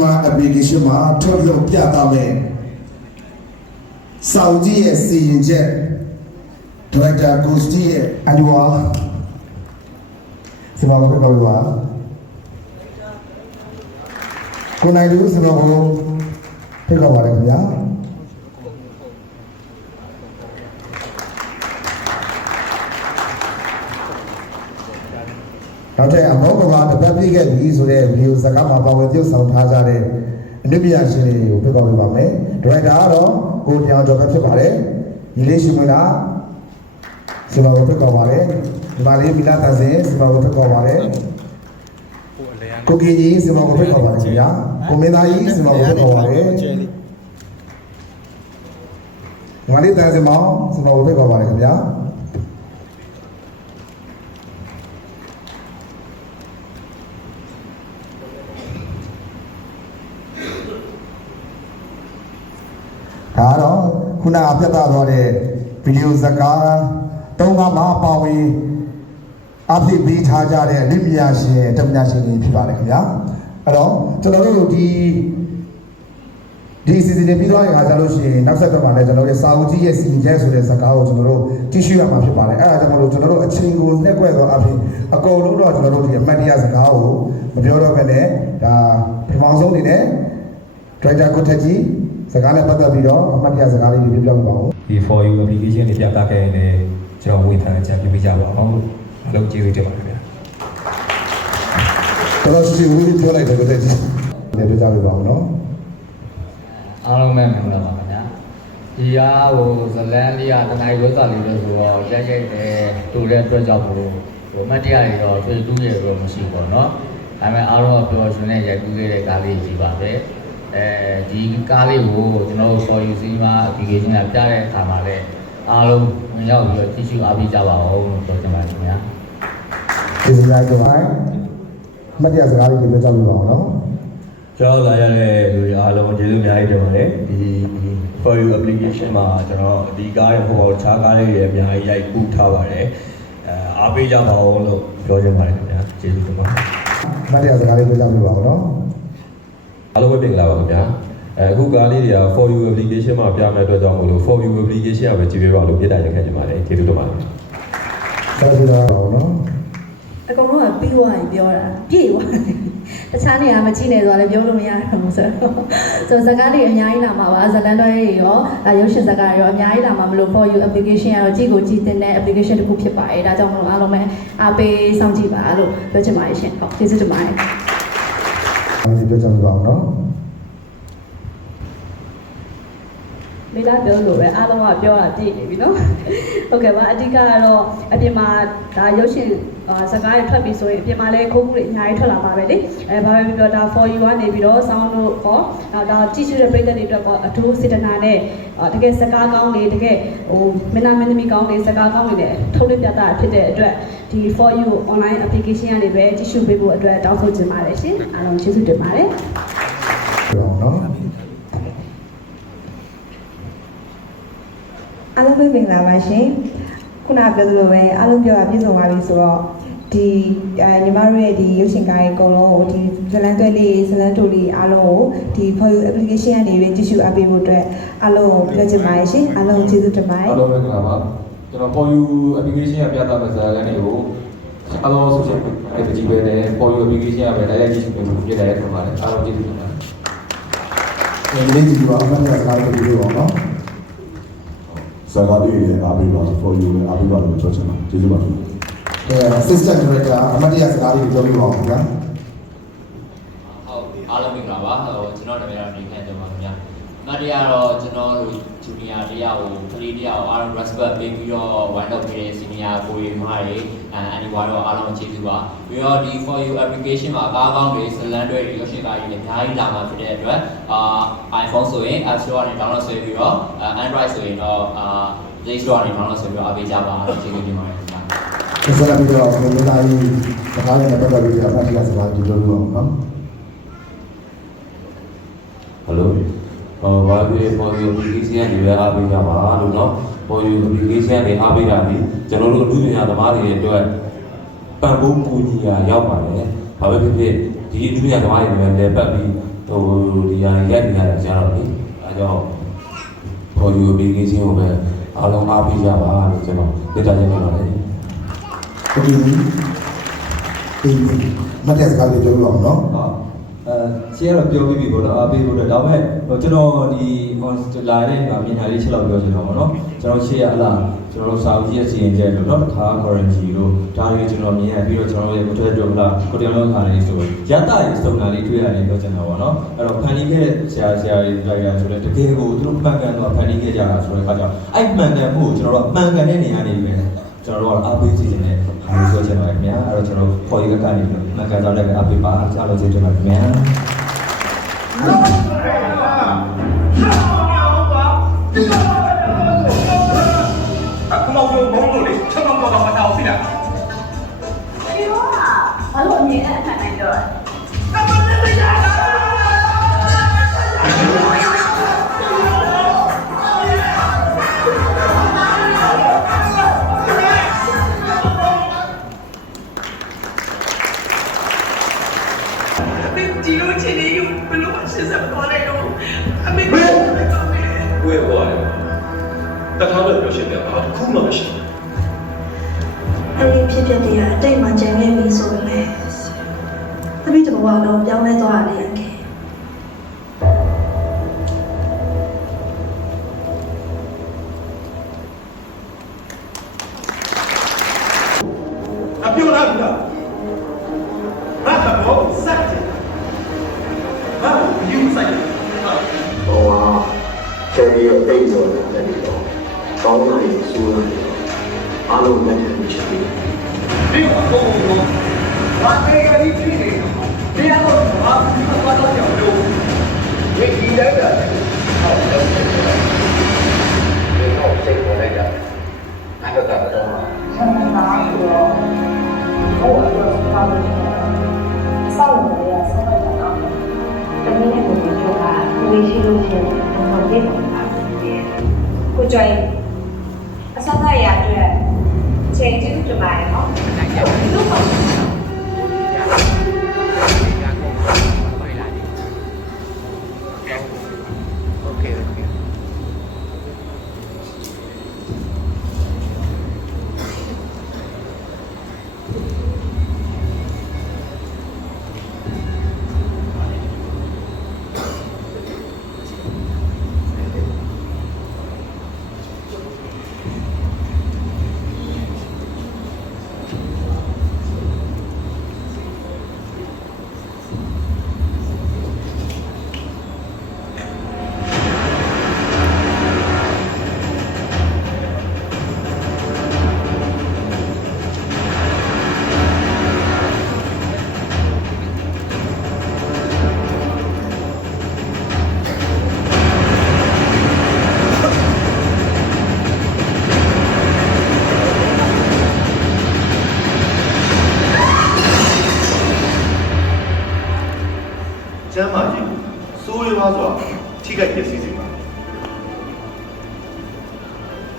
မှာ application မှာထုတ်လုပ်ပြသမယ်စောင့်ကြည့်ရဲ့စီရင်ချက် director ghost ရဲ့အညီဝါစမဘကောပါကိုနိုင်လူစမဘဖိတ်ခေါ်ပါရခင်ဗျာ နောက်ထပ်အမောကဘာတပတ်ပြည့်ခဲ့ပြီဆိုတဲ့ဗီဒီယိုစကားမှာပါဝင်ပြုဆောင်ထားကြတဲ့အနုပညာရှင်တွေကိုဖိတ်ခေါ်ပေးပါမယ်ဒရိုက်တာကတော့ကိုတောင်ကျော်ပဲဖြစ်ပါတယ်ဒီလေးရှိမလားစမဘဖိတ်ခေါ်ပါတယ်ဒီမှာလေးမိလာတန်စင်စမဘဖိတ်ခေါ်ပါတယ်ကိုကီကြီးစမဘဖိတ်ခေါ်ပါတယ်ခင်ဗျာကိုမင်းသားကြီးစမဘဖိတ်ခေါ်ပါတယ်ငါလေးတန်စင်မောင်စမဘဖိတ်ခေါ်ပါတယ်ခင်ဗျာ ဒါတော့ခုနအပြတ်သားသွားတဲ့ဗီဒီယိုဇာတ်ကားတုံးကမှပါဝင်အဖြစ်ပေးထားကြတဲ့လိမယာရှင်တမညာရှင်တွေဖြစ်ပါတယ်ခင်ဗျာအဲ့တော့ကျွန်တော်တို့ဒီဒီစီစဉ်ပြီးသွားရင်ဟာကြလို့ရှိရင်နောက်ဆက်တော့မှလည်းကျွန်တော်တို့စာအုပ်ကြီးရဲ့စီရင်ချက်ဆိုတဲ့ဇာတ်ကားကိုကျွန်တော်တို့တည်ရှိရမှာဖြစ်ပါတယ်အဲ့ဒါကြောင့်မလို့ကျွန်တော်တို့အချိန်ကိုနှက်ကွက်သောအဖြစ်အကုန်လုံးတော့ကျွန်တော်တို့ဒီအမှတ်တရဇာတ်ကားကိုမပြောတော့ဘဲနဲ့ဒါပထမဆုံးအနေနဲ့ director ကိုထက်ကြီး စကားနဲ့ပတ်သက်ပြီးတော့အမှတ်တရစကားလေးတွေပြောပြပါဦးဒီ for you application တွေပြသခဲ့ရင်လည်းကျွန်တော်ဝန်ထမ်းချက်ပြပေးကြပါအောင်အလုပ်ကျေးဇူးတင်ပါတယ်ဗျာတော်တော်ရှိရှိဝီးပြောလိုက်တယ်ကိုထက်ကြီးလည်းပြောကြပြပါဦးနော်အားလုံးပဲမင်္ဂလာပါခင်ဗျာဒီအားဟိုဇလန်လေးကတနိုင်ဝက်စာလေးလို့ဆိုတော့ရိုက်ရိုက်တယ်တူတဲ့အတွက်ကြောင့်မို့ဟိုမတ်တရားတွေတော့တွေ့တူးရတော့မရှိဘူးပေါ့နော်ဒါပေမဲ့အားလုံးပျော်ရွှင်နဲ့ရိုက်ကူးခဲ့တဲ့ကားလေးကြီးပါပဲ အဲဒီကားလေးကိုကျွန်တော်တို့ for you စီမှာ application ကပြတဲ့အခါမှာလည်းအားလုံးဝင်ရောက်ပြီးတော့ကြည့်ရှုအားပေးကြပါဦးလို့ပြောချင်ပါတယ်ခင်ဗျာဒီစကားတော့အမှတ်တရစကားလေးတွေပြောကြပြပါဦးနော်ကျွန်တော်လာရတဲ့လူတွေအားလုံးကျေးဇူးအများကြီးတင်ပါတယ်ဒီ for you application မှာကျွန်တော်ဒီကားရဲ့ဟိုခြားကားလေးတွေအများကြီးရိုက်ကူးထားပါတယ်အဲအားပေးကြပါဦးလို့ပြောချင်ပါတယ်ခင်ဗျာကျေးဇူးတင်ပါတယ်အမှတ်တရစကားလေးပြောကြပြပါဦးနော် အားလုံးပဲမင်္ဂလာပါခင်ဗျာအဲအခုကားလေးတွေက for you application မှာပြမယ့်အတွက်ကြောင့်မို့လို့ for you application ကပဲကြည့်ပေးပါလို့ပြည်တိုင်ရက်ခဲ့ကြပါတယ်ကျေးဇူးတင်ပါတယ်ဆက်ပြီးတော့ပါဦးနော်အကုန်လုံးကပြီးသွားရင်ပြောတာပြည့်သွားတယ်တခြားနေရာမကြည့်နေသွားလည်းပြောလို့မရဘူးဆိုတော့ဆိုတော့ဇာတ်ကားတွေအများကြီးလာမှာပါဇလန်တွဲတွေရောဒါရုပ်ရှင်ဇာတ်ကားတွေရောအများကြီးလာမှာမလို့ for you application ကတော့ကြည့်ကိုကြည့်တဲ့ application တစ်ခုဖြစ်ပါတယ်ဒါကြောင့်မလို့အားလုံးပဲအားပေးစောင့်ကြည့်ပါလို့ပြောချင်ပါတယ်ရှင်ဟုတ်ကျေးဇူးတင်ပါတယ် အားလုံးပြောကြပြပါဦးနော်မိသားပြောလို့ပဲအားလုံးကပြောတာပြည့်နေပြီနော်ဟုတ်ကဲ့ပါအဓိကကတော့အပြင်မှာဒါရုပ်ရှင်အာစကားတွေထွက်ပြီးဆိုရင်အပြင်မှာလည်းခိုးမှုတွေအများကြီးထွက်လာပါပဲလေအဲဘာပဲပြောဒါ for you ကနေပြီးတော့ sound တို့ဟောနောက်ဒါကြည့်ရှုတဲ့ပရိသတ်တွေအတွက်ကအထူးစေတနာနဲ့အာတကယ်စကားကောင်းတွေတကယ်ဟိုမင်းသားမင်းသမီးကောင်းတွေစကားကောင်းတွေနဲ့ထုတ်လွှင့်ပြတာဖြစ်တဲ့အတွက် ဒီ for you online application ကနေပဲကြည့်ရှုပေးဖို့အတွက်တောင်းဆိုချင်ပါတယ်ရှင်အားလုံးကျေးဇူးတင်ပါတယ်ပြောအောင်နော်အားလုံးပဲမင်္ဂလာပါရှင်ခုနပြောသလိုပဲအားလုံးပြောတာပြည့်စုံပါပြီဆိုတော့ဒီအဲညီမတို့ရဲ့ဒီရုပ်ရှင်ကားရဲ့အကုန်လုံးကိုဒီဇလန်တွဲလေးဇလန်တူလေးအားလုံးကိုဒီ for you application ကနေပဲကြည့်ရှုအားပေးဖို့အတွက်အားလုံးကိုပြောချင်ပါတယ်ရှင်အားလုံးကိုကျေးဇူးတင်ပါတယ်အားလုံးပဲခင်ဗျာပါ ကျွန်တော် for you application ကပြသမယ့်ဇာတ်လမ်းတွေကိုအားလုံးဆိုရှင်အဲ့ဒီကြည့်ပဲနဲ့ for you application ကပဲတိုက်ရိုက်ကြည့်ရှုပေးလို့ပြတဲ့ပုံပါတယ်အားလုံးကျေးဇူးတင်ပါတယ်ဒီလေးကြည့်ပါအမှတ်တရစကားလေးပြောပါဦးနော်စကားလေးတွေအားပေးပါ for you လည်းအားပေးပါလို့ပြောချင်ပါတယ်ကျေးဇူးပါရှင်အဲ assistant director အမှတ်တရစကားလေးပြောပြပါဦးခင်ဗျာဟုတ်အားလုံးမင်္ဂလာပါဟိုကျွန်တော်နာမည်ကတော့နေခန့်တယ်ပါခင်ဗျာ မတရားတော့ကျွန်တော်တို့ဂျူနီယာတရားကိုကလေးတရားကိုအားလုံး respect ပေးပြီးတော့ဝိုင်းတော့ပေးတဲ့ senior ကိုရီမားတွေအဲအန်ဒီဝါတော့အားလုံးကျေးဇူးပါပြီးတော့ဒီ for you application မှာကားကောင်းတွေဇလန်တွေရုပ်ရှင်ကားကြီးတွေအများကြီးလာမှာဖြစ်တဲ့အတွက်အာ iPhone ဆိုရင် App Store ကနေ download ဆွဲပြီးတော့ Android ဆိုရင်တော့အာ Play Store ကနေ download ဆွဲပြီးတော့အားပေးကြပါကျေးဇူးတင်ပါတယ်ခင်ဗျာဆက်လက်ပြီးတော့မင်းသားကြီးစကားလေးနဲ့ပတ်သက်ပြီးအမှတ်တရစကားလေးပြောပြပါဦးနော်ဟယ်လို ဟောဘာဖြစ်ဖြစ်ပေါ်ယူ application တွေလည်းအားပေးကြပါလို့နော်ပေါ်ယူ application တွေအားပေးတာဒီကျွန်တော်တို့အမှုပညာသမားတွေရဲ့အတွက်ပံ့ပိုးကူညီရာရောက်ပါတယ်ဘာပဲဖြစ်ဖြစ်ဒီအမှုပညာသမားတွေလည်းလက်ပတ်ပြီးဟိုဒီရာရက်နေရတာကြားတော့လေအဲကြောင့်ပေါ်ယူ application ကိုပဲအားလုံးအားပေးကြပါလို့ကျွန်တော်လက်တာရခဲ့ပါတယ်ဟုတ်ပြီဒီမတ်တဲ့စကားပြောလို့အောင်နော် အဲရှင်းရတော့ပြောပြီးပြီပေါ့နော်အားပေးဖို့အတွက်ဒါပေမဲ့ဟိုကျွန်တော်ဒီဟိုလာတဲ့မှာမြင်တာလေးချက်လောက်ပြောချင်တော့ပေါ့နော်ကျွန်တော်ရှေ့ရအလားကျွန်တော်စာအုပ်ကြီးရဲ့စီရင်ချက်လို့နော်တစ်ခါ currency လို့ဒါတွေကျွန်တော်မြင်ရပြီးတော့ကျွန်တော်ရဲ့ကိုထွက်တော့လားကိုတရားလုံးခါလေးဆိုရတရစုံတာလေးတွေ့ရတယ်ပြောချင်တာပေါ့နော်အဲ့တော့ဖန်တီးခဲ့ဆရာဆရာတွေတိုက်ရဆိုတော့တကယ်ကိုသူတို့မှန်ကန်တော့ဖန်တီးခဲ့ကြတာဆိုတဲ့အခါကျတော့အဲ့မှန်ကန်မှုကိုကျွန်တော်တို့ကမှန်ကန်တဲ့နေရာနေပဲကျွန်တော်တို့ကအားပေးစီခြင်းနဲ့အားလို့ပြောချင်ပါ တယ်ခင်ဗျာအဲ့တော့ကျွန်တော်ခေါ်ရကကနေမှန်ကန်တော့လည်းအားပေးပါအားလို့ကျေးဇူးတင်ပါတယ်ခင်ဗျာ အဲ့ဒီဖြစ်ဖြစ်တွေကအတိတ်မှာကြံခဲ့ပြီဆိုရင်လည်းသမီးတဘဝလုံးပြောင်းလဲသွားတယ်အကေအပြောလားဗျာဘာတော့စက်တယ်ဘာယူဆိုင်ဟိုဟာကျန်ပြီးတော့တိတ်ဆိုတယ်တက်ပြီးတော့ကောင်းလာရင်စူးလာတယ်အားလုံးနဲ့ချစ်ပြီးဒီတော့ဘုံဘုံဘာတေကလေးဖြစ်နေဒီကတော့ဘာဒီမှာတော့ကြောက်လို့ဒီဒီလိုက်တာဟုတ်တယ် ဒီတော့စိတ်ပေါ်လိုက်တာအဲ့ဒါကတော့ဆန္ဒနာဆိုတော့ဟိုအတော့ပါလို့စောင့်နေရဆက်လိုက်တာတော့တမီးနဲ့ကိုပြောတာဝေးရှိလို့ရှိရင်တော့ဒီမှာကိုကြိုင်အဆက်ဆက်ရအတွက် ချိန်ကျူးကြ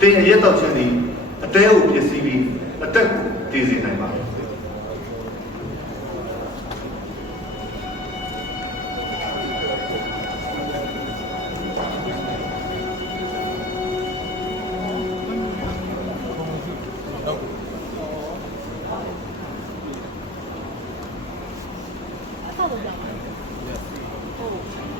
တင်အရက်တောက်ခြင်းသည်အတဲကိုပျက်စီးပြီးအတက်ကိုတည်စေနိုင်ပါသည်哦。